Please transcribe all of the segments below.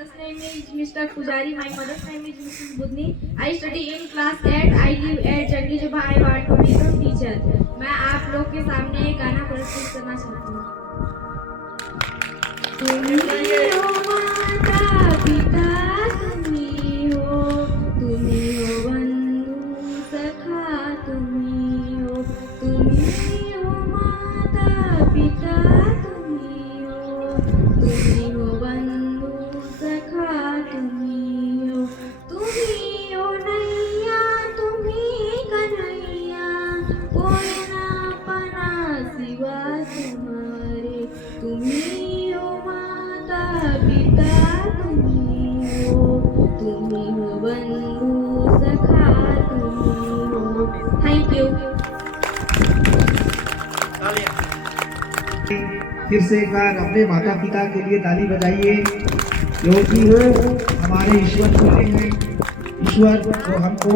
father's name is Mr. Pujari. My mother's name is Mrs. Budni. I study in class 8. I live at Jagdish Jabha. I want to be a teacher. मैं आप लोग के सामने एक गाना प्रस्तुत करना चाहती हूँ। तुम्ही हो माता पिता, तुम्ही हो बंधु सखा, तुम्ही हो माता पिता, तुम्ही हो बंधु सखा, तुम्ही हो नैया, तुम्ही कन्हैया, कोई ना पना सिवा तुम्हारे, तुम्ही हो माता पिता, तुम्ही हो बंधु सखा, तुम्ही हो। Thank you. फिर से एक बार अपने माता पिता के लिए ताली बजाइए, क्योंकि वो हमारे ईश्वर होते हैं। ईश्वर जो हमको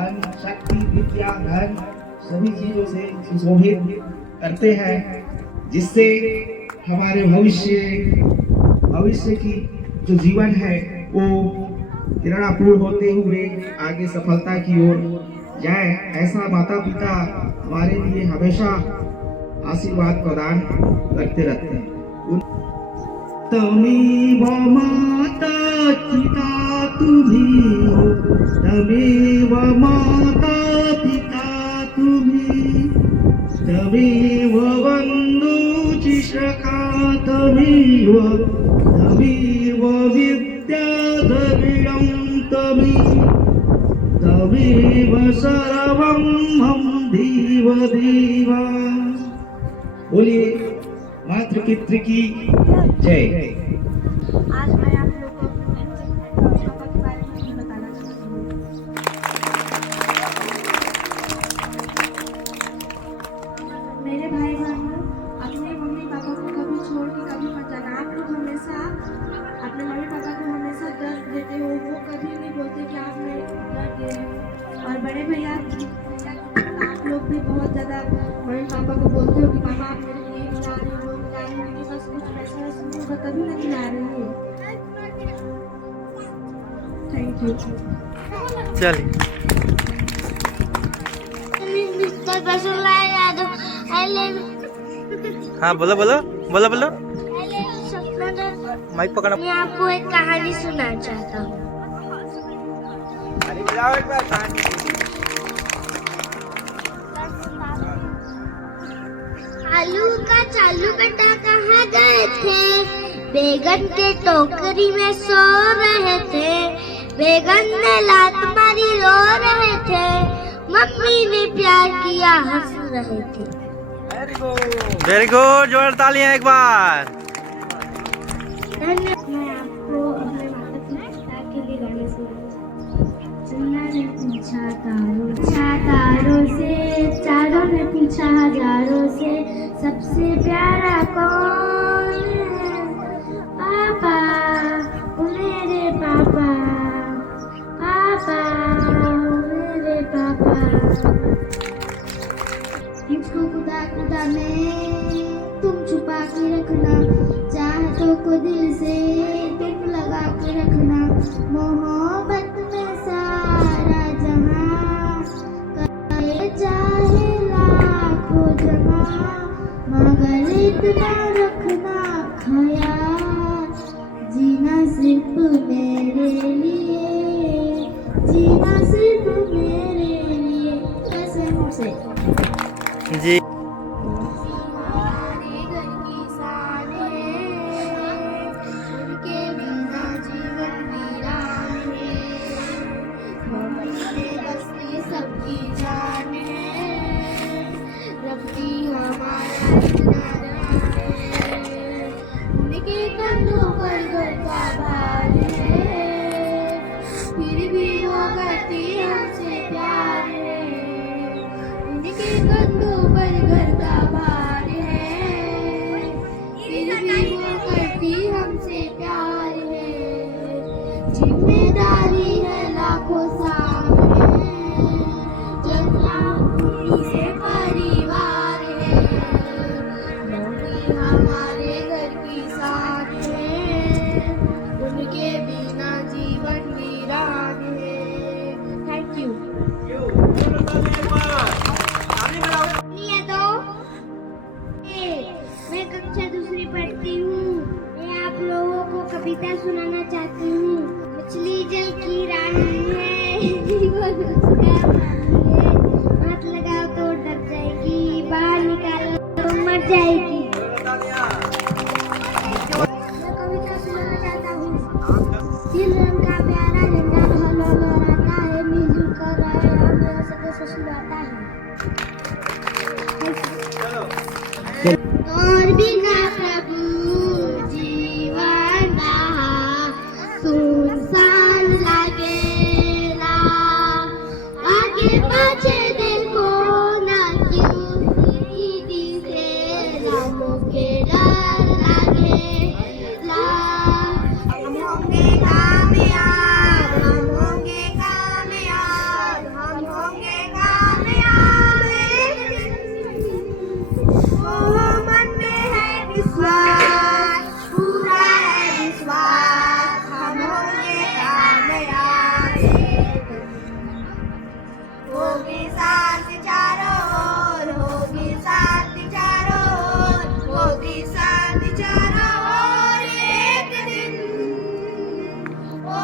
अन्न, शक्ति, विद्या, धन सभी चीजों से सुशोभित करते हैं, जिससे हमारे भविष्य की जो जीवन है वो किरणापूर्ण होते हुए आगे सफलता की ओर जाए। ऐसा माता पिता हमारे लिए हमेशा आशीर्वाद प्रदान करते रहते हैं। तमेव माता पिता तुम्ही हो, तमेव माता पिता तुम्ही, तमेव बंधूची सखा, तमेव विद्याधर्यं तमी, तमेव सर्वं मम देव देवा। बोलिए मातृ पितृ की जय। आज मैं आप लोगों को पापा के बारे में बताना चाहती हूँ। मेरे भाई बहनों, अपने मम्मी पापा को कभी छोड़ के कभी मत जाना। आप लोग हमेशा अपने मम्मी पापा को हमेशा दर्द देते हो, वो कभी नहीं बोलते कि आप मेरे दर्द दे रहे हो। और बड़े भैया आप लोग भी बहुत ज़्यादा मम्मी पापा को बोलते हो कि पापा आप मेरे लिए खिला रहे हो, बस कुछ पैसा सुनूंगा तभी ना खिला रही हूँ। Thank you. चलिए हाँ बोलो बोलो बोलो बोलो। माइक पकड़ा। मैं आपको एक कहानी सुनाना चाहता हूँ। आलू का चालू बेटा कहाँ गए थे? बैगन के टोकरी में सो रहे थे। बैगन ने लात मारी रो रहे थे। मम्मी ने प्यार किया हंस रहे थे। वेरी गुड, जोर तालियां एक बार। मैं आपको अपने माता पिता के लिए गाना सुना ने पूछा तारों से, चारों ने पूछा हजारों से, सबसे प्यारा कौन है? पापा, मेरे पापा, पापा, मेरे पापा। मुझको खुदा खुदा में तुम छुपा के रखना, चाहतों को दिल से तुम लगा के रखना। मोहब्बत में सारा जहां करे चाहे लाखों जमा, मगर इतना रखना ख्याल, जीना सिर्फ मेरे लिए, जीना सिर्फ मेरे लिए। कसम से जी हमारे घर की शान है, उनके बिना जीवन वीरान है। मम्मी ने बस्ती सबकी जान है, रब्बी हमारा इतना है। उनके कंधों पर घर का भार है, फिर भी वो करती हमसे प्यार है। उनके कंधों पर घर का भार है, फिर भी वो करती हमसे प्यार है। जिम्मेदारी है लाखों सामने, जब पूरी से परिवार है। मम्मी हमारे घर की शान है, उनके कविता सुनाना चाहती हूँ। मछली जल की रानी है, जीवन उसका पानी है। हाथ लगाओ तो डर जाएगी, बाहर निकालो तो मर जाएगी। मैं कविता सुनाना चाहता हूँ। तीन रंग का प्यारा झंडा ढलो लहराता है, मिलजुल कर रहे हम यहाँ सदा ससुराता है। और बिना प्रभु जीवन रहा सुनसान लगेला। आगे पाछे देखो ना क्यों दिसेला, मुझे डर लगेला। हम होंगे कामयाब, हम होंगे कामयाब, हम होंगे कामयाब एक दिन। ओ मन में है विश्वास, पूरा है विश्वास, हम होंगे कामयाब एक दिन। होगी शांति चारों ओर, होगी शांति चारों ओर, होगी शांति चारों ओर एक दिन। ओ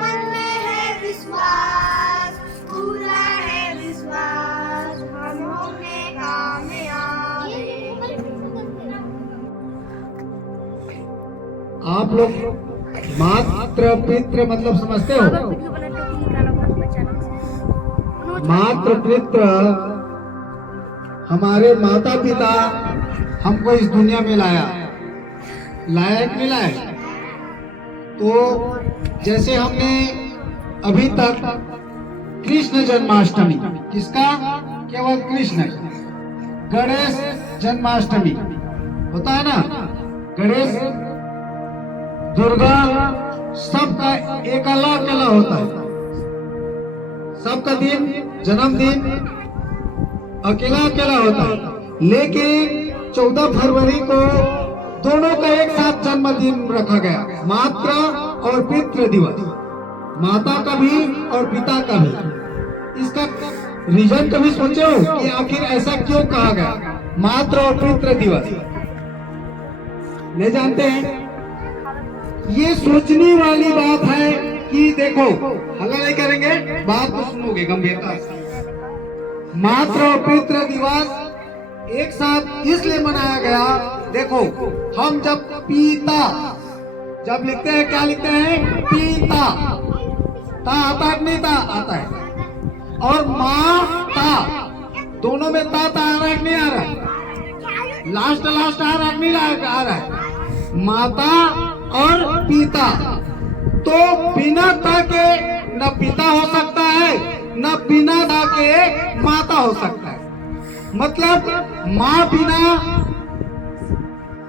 मन में है विश्वास, पूरा है विश्वास, हम होंगे कामयाब एक दिन। आप लोग मात्र पितृ मतलब समझते हो? मात्र पितृ हमारे माता पिता हमको इस दुनिया में लाया कि नहीं लाया? तो जैसे हमने अभी तक कृष्ण जन्माष्टमी, किसका? केवल कृष्ण। गणेश जन्माष्टमी होता है ना, गणेश दुर्गा सबका एक अलग अलग होता है। सबका दिन जन्मदिन अकेला अकेला होता है, लेकिन 14 फरवरी को दोनों का एक साथ जन्मदिन रखा गया, माता और पितृ दिवस। माता का भी और पिता का भी। इसका रीजन कभी सोचे हो कि आखिर ऐसा क्यों कहा गया, मातृ और पितृ दिवस? नहीं जानते हैं? ये सोचने वाली बात है कि देखो, हल्ला नहीं करेंगे, बात तो सुनोगे गंभीरता से। मातृ और पितृ दिवस एक साथ इसलिए मनाया गया, देखो हम जब पिता जब लिखते हैं, क्या लिखते हैं? पिता। ता आता है नहीं? ता आता है। और माता, दोनों में ता आ रहा है नहीं आ रहा है? लास्ट आ रहा है नहीं आ रहा है? माता और पिता। तो बिना ता के न पिता हो सकता है, न बिना ता के माता हो सकता है। मतलब माँ बिना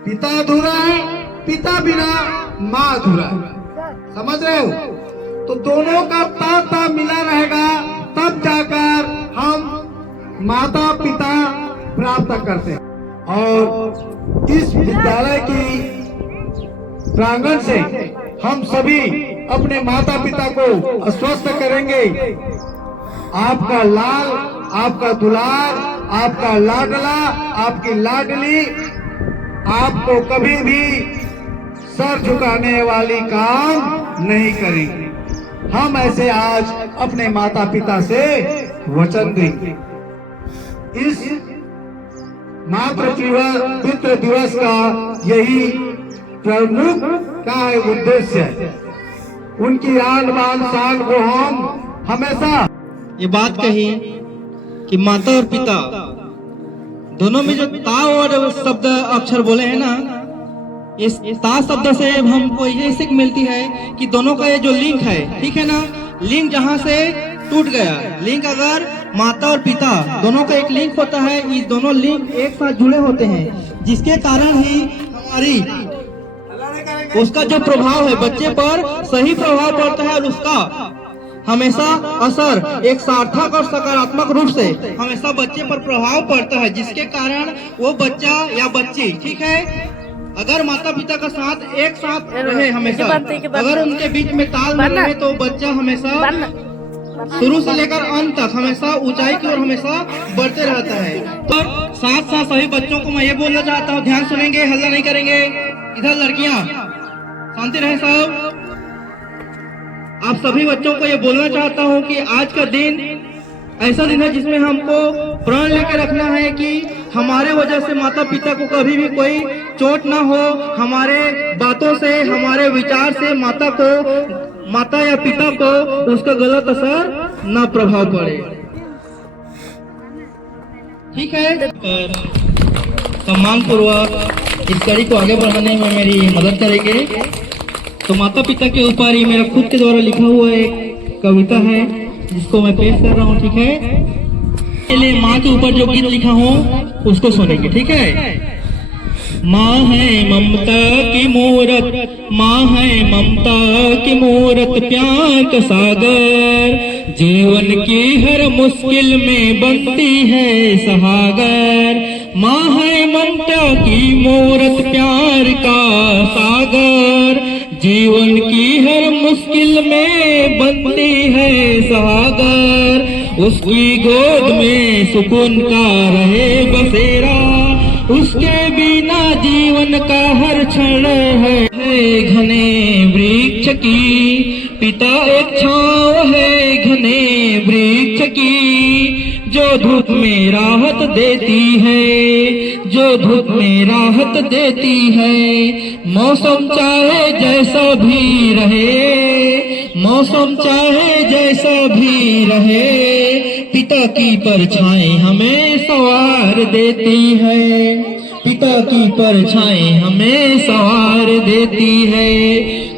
पिता अधूरा है, पिता बिना माँ अधूरा है। समझ रहे हो? तो दोनों का ता मिला रहेगा, तब जाकर हम माता पिता प्राप्त करते हैं। और इस विद्यालय की प्रांगण से हम सभी अपने माता पिता को आश्वस्त करेंगे, आपका लाल, आपका दुलार, आपका लाडला, आपकी लाडली आपको कभी भी सर झुकाने वाली काम नहीं करेंगे। हम ऐसे आज अपने माता पिता से वचन देंगे। इस पितृ दिवस का यही प्रमुख का उद्देश्य है। उनकी आन बान शान को हम हमेशा ये बात कही कि माता और पिता दोनों में जो ता और शब्द अक्षर बोले हैं ना, इस ता शब्द से हमको ये सीख मिलती है कि दोनों का ये जो लिंक है, ठीक है ना, लिंक जहाँ से टूट गया, लिंक अगर माता और पिता दोनों का एक लिंक होता है, ये दोनों लिंक एक साथ जुड़े होते हैं, जिसके कारण ही हमारी उसका जो प्रभाव है बच्चे पर सही प्रभाव पड़ता है और उसका हमेशा असर एक सार्थक और सकारात्मक रूप से हमेशा बच्चे पर प्रभाव पड़ता है, जिसके कारण वो बच्चा या बच्ची, ठीक है, अगर माता पिता का साथ एक साथ रहे हमेशा, अगर उनके बीच में ताल न रहे तो बच्चा हमेशा शुरू से लेकर अंत तक हमेशा ऊंचाई की ओर हमेशा बढ़ते रहता है। तो साथ साथ सभी बच्चों को मैं ये बोलना चाहता हूँ, ध्यान सुनेंगे, हल्ला नहीं करेंगे। इधर लड़कियाँ शांति रहे साहब। आप सभी बच्चों को ये बोलना चाहता हूँ कि आज का दिन ऐसा दिन है जिसमें हमको प्रण लेके रखना है कि हमारे वजह से माता पिता को कभी भी कोई चोट ना हो, हमारे बातों से, हमारे विचार से माता या पिता को उसका गलत असर न प्रभाव पड़े। ठीक है, सम्मान पूर्वक इस कड़ी को आगे बढ़ाने में मेरी मदद करेंगे। तो माता पिता के ऊपर ही मेरा खुद के द्वारा लिखा हुआ एक कविता है जिसको मैं पेश कर रहा हूँ। ठीक है, पहले माँ के ऊपर जो गीत लिखा हूँ उसको सुनेंगे। ठीक है। माँ है ममता की मूरत, माँ है ममता की मूरत, प्यार का सागर, जीवन की हर मुश्किल में बनती है सहागर। माँ है ममता की मूरत, प्यार का सागर, जीवन की हर मुश्किल में बनती है सहागर। उसकी गोद में सुकून का रहे बसेरा, उसके बिना जीवन का हर क्षण है घने वृक्ष की, पिता एक छाँव है घने वृक्ष की, जो धूप में राहत देती है, जो धूप में राहत देती है। मौसम चाहे जैसा भी रहे, मौसम चाहे जैसा भी रहे, पिता की परछाई हमें संवार देती है, पिता की परछाई हमें संवार देती है।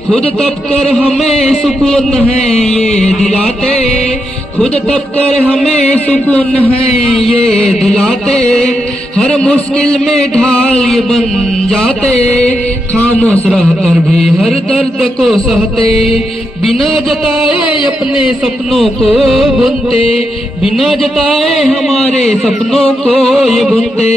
खुद तप कर हमें सुकून है ये दिलाते, खुद तप कर हमें सुकून है ये दिलाते, हर मुश्किल में ढाल ये बन जाते, खामोश रहकर भी हर दर्द को सहते, बिना जताए अपने सपनों को बुनते, बिना जताए हमारे सपनों को ये बुनते।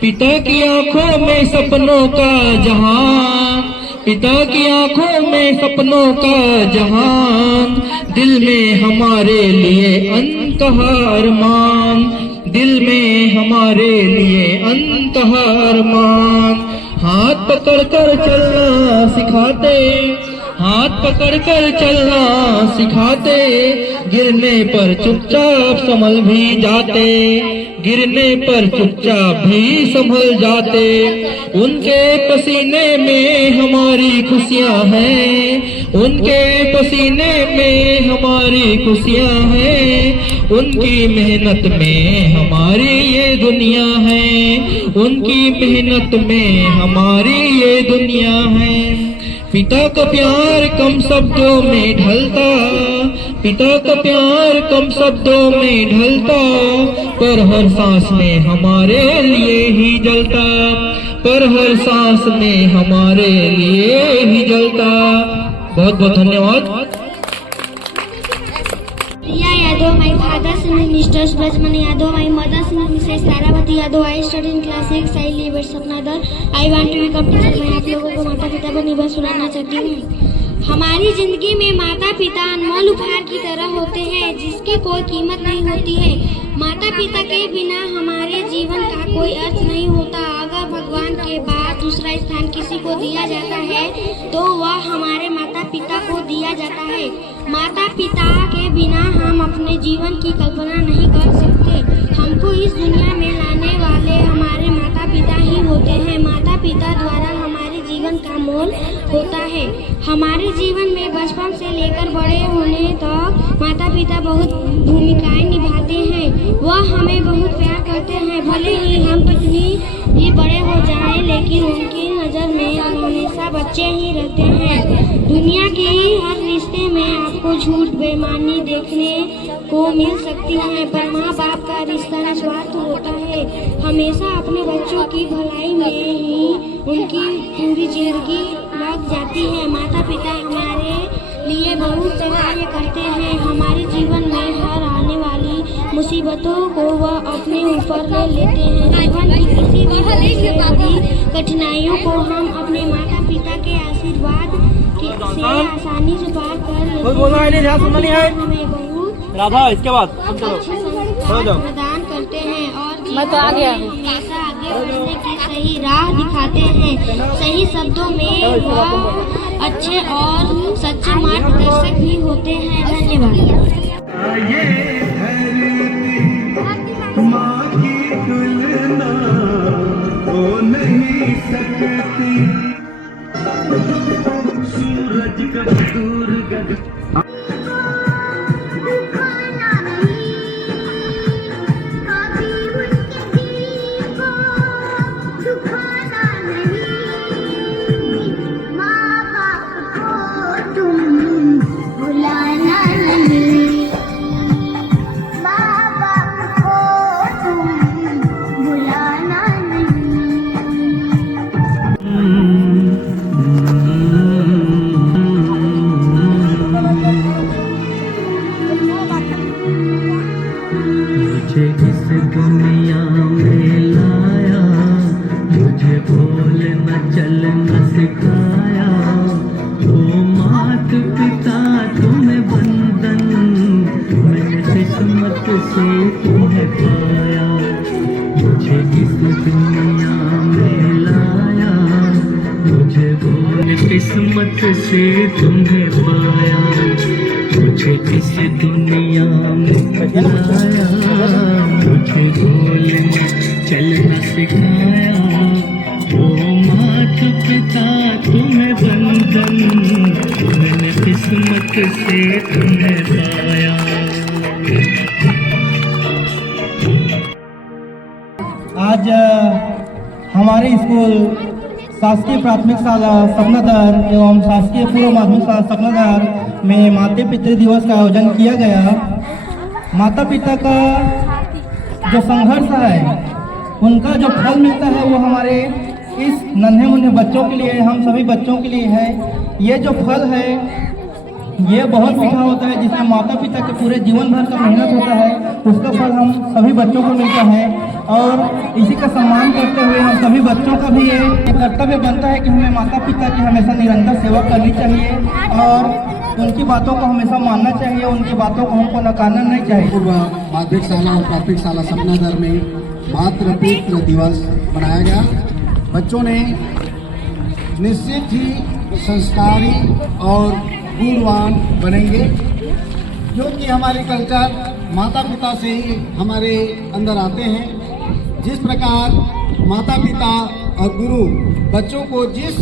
पिता की आंखों में सपनों का जहां, पिता की आंखों में सपनों का जहान, दिल में हमारे लिए अनकहा अरमान, दिल में हमारे लिए अनकहा अरमान। हाथ पकड़ कर चलना सिखाते, हाथ पकड़ कर चलना सिखाते, गिरने पर चुपचाप संभल भी जाते, गिरने पर चुपचाप भी संभल जाते। उनके पसीने में हमारी खुशियाँ हैं, उनके पसीने में हमारी खुशियाँ हैं, उनकी मेहनत में हमारी ये दुनिया है, उनकी मेहनत में हमारी ये दुनिया है। पिता का प्यार कम शब्दों में ढलता, पिता का प्यार कम शब्दों में ढलता, पर हर सांस में हमारे लिए ही जलता, पर हर सांस में हमारे लिए ही जलता। बहुत बहुत धन्यवाद। Priya Yadav, my father's name is Mr. Brajmani Yadav, my mother's name is Mrs. Taravati Yadav. I study in class 6. I live at Sapnadar. I want to become teacher. मैं आप लोगों को माता पिता पर निबंध सुनाना चाहती हूँ। हमारी जिंदगी में माता पिता अनमोल उपहार की तरह होते हैं जिसकी कोई कीमत नहीं होती है। माता पिता के बिना हमारे जीवन का कोई अर्थ नहीं होता। अगर भगवान के बाद दूसरा स्थान किसी को दिया जाता है तो वह हमारे माता पिता को दिया जाता है। माता पिता के बिना हम अपने जीवन की कल्पना नहीं कर सकते। हमको इस दुनिया में लाने वाले हमारे माता पिता ही होते हैं। माता पिता द्वारा हमारे जीवन का मोल होता है। हमारे जीवन में बचपन से लेकर बड़े होने तक माता पिता बहुत भूमिकाएं निभाते हैं। वह हमें बहुत प्यार करते हैं। भले ही हम कितनी भी बड़े हो जाएं, लेकिन उनकी नज़र में हम हमेशा बच्चे ही रहते हैं। दुनिया के हर रिश्ते में आपको झूठ बेईमानी देखने को मिल सकती है, पर माँ बाप का रिश्ता निस्वार्थ होता है। हमेशा अपने बच्चों की भलाई में ही उनकी पूरी जिंदगी लग जाती है। माता पिता हमारे लिए बहुत से कार्य करते हैं। हमारे जीवन में हर आने वाली मुसीबतों को वह अपने ऊपर ले लेते हैं। जीवन की किसी भी बड़ी कठिनाइयों को हम अपने माता पिता के आशीर्वाद से आसानी से पार कर लेते हैं। हमें बहुत राधा इसके बाद अच्छे संस्कार प्रदान करते हैं और मैं तो आ गया हूँ। समझने की सही राह दिखाते हैं। सही शब्दों में वह अच्छे और सच्चे मार्गदर्शक भी होते हैं। धन्यवाद। माँ की तुलना हो नहीं सकती, सूरज का दूर गगन मुझे इस दुनिया में लाया, मुझे बोलना चलना सिखाया। ओ मात पिता तुम्हें वंदन, मैंने किस्मत से तुम्हें पाया। मुझे इस दुनिया में लाया, मुझे बोल किस्मत से तुम्हें पाया। मुझे इस दुनिया में लाया, मुझे बोलना चलना सिखाया। ओ मात पिता तुम्हें वंदन, मैंने किस्मत से तुम्हें पाया। आज हमारे स्कूल शासकीय प्राथमिक शाला सपनादर एवं शासकीय पूर्व माध्यमिक शाला सपनादर में माता पितृ दिवस का आयोजन किया गया। माता पिता का जो संघर्ष है, उनका जो फल मिलता है वो हमारे इस नन्हे मुन्ने बच्चों के लिए, हम सभी बच्चों के लिए है। ये जो फल है ये बहुत मीठा होता है, जिसमें माता पिता के पूरे जीवन भर का मेहनत होता है, उसका फल हम सभी बच्चों को मिलता है। और इसी का सम्मान करते हुए हम सभी बच्चों का भी ये कर्तव्य बनता है कि हमें माता पिता की हमेशा निरंतर सेवा करनी चाहिए और उनकी बातों को हमेशा मानना चाहिए, उनकी बातों को हमको नकारना नहीं चाहिए। पूर्व माध्यमिक शाला और प्राथमिक शाला सपनादर में मातृ पितृ दिवस मनाया गया। बच्चों ने निश्चित ही संस्कारी और गुणवान बनेंगे, क्योंकि हमारे कल्चर माता पिता से ही हमारे अंदर आते हैं। जिस प्रकार माता पिता और गुरु बच्चों को जिस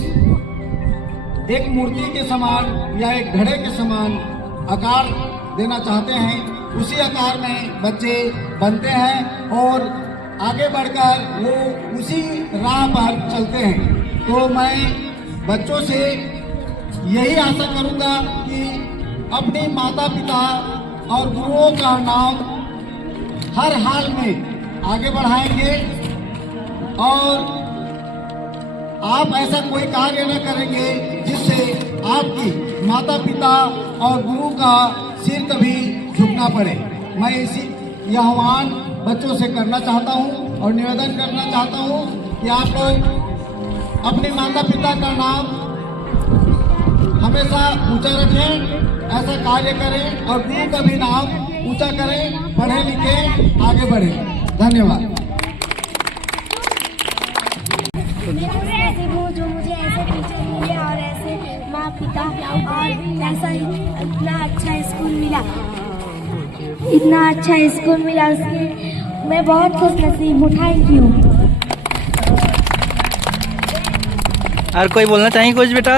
एक मूर्ति के समान या एक घड़े के समान आकार देना चाहते हैं, उसी आकार में बच्चे बनते हैं और आगे बढ़कर वो उसी राह पर चलते हैं। तो मैं बच्चों से यही आशा करूंगा कि अपने माता पिता और गुरुओं का नाम हर हाल में आगे बढ़ाएंगे और आप ऐसा कोई कार्य न करेंगे जिससे आपकी माता पिता और गुरु का सिर कभी झुकना पड़े। मैं इसी यह आह्वान बच्चों से करना चाहता हूं और निवेदन करना चाहता हूं कि आप लोग अपने माता पिता का नाम हमेशा ऊंचा रखें, ऐसा कार्य करें और गुरु का भी नाम ऊंचा करें, पढ़े लिखे आगे बढ़े। धन्यवाद। जो मुझे ऐसे टीचर मिले और ऐसे माँ पिता और ऐसा इतना अच्छा स्कूल मिला, इतना अच्छा स्कूल मिला, उसके मैं बहुत खुश नसीब हूँ। Thank you. और कोई बोलना चाहिए कुछ बेटा?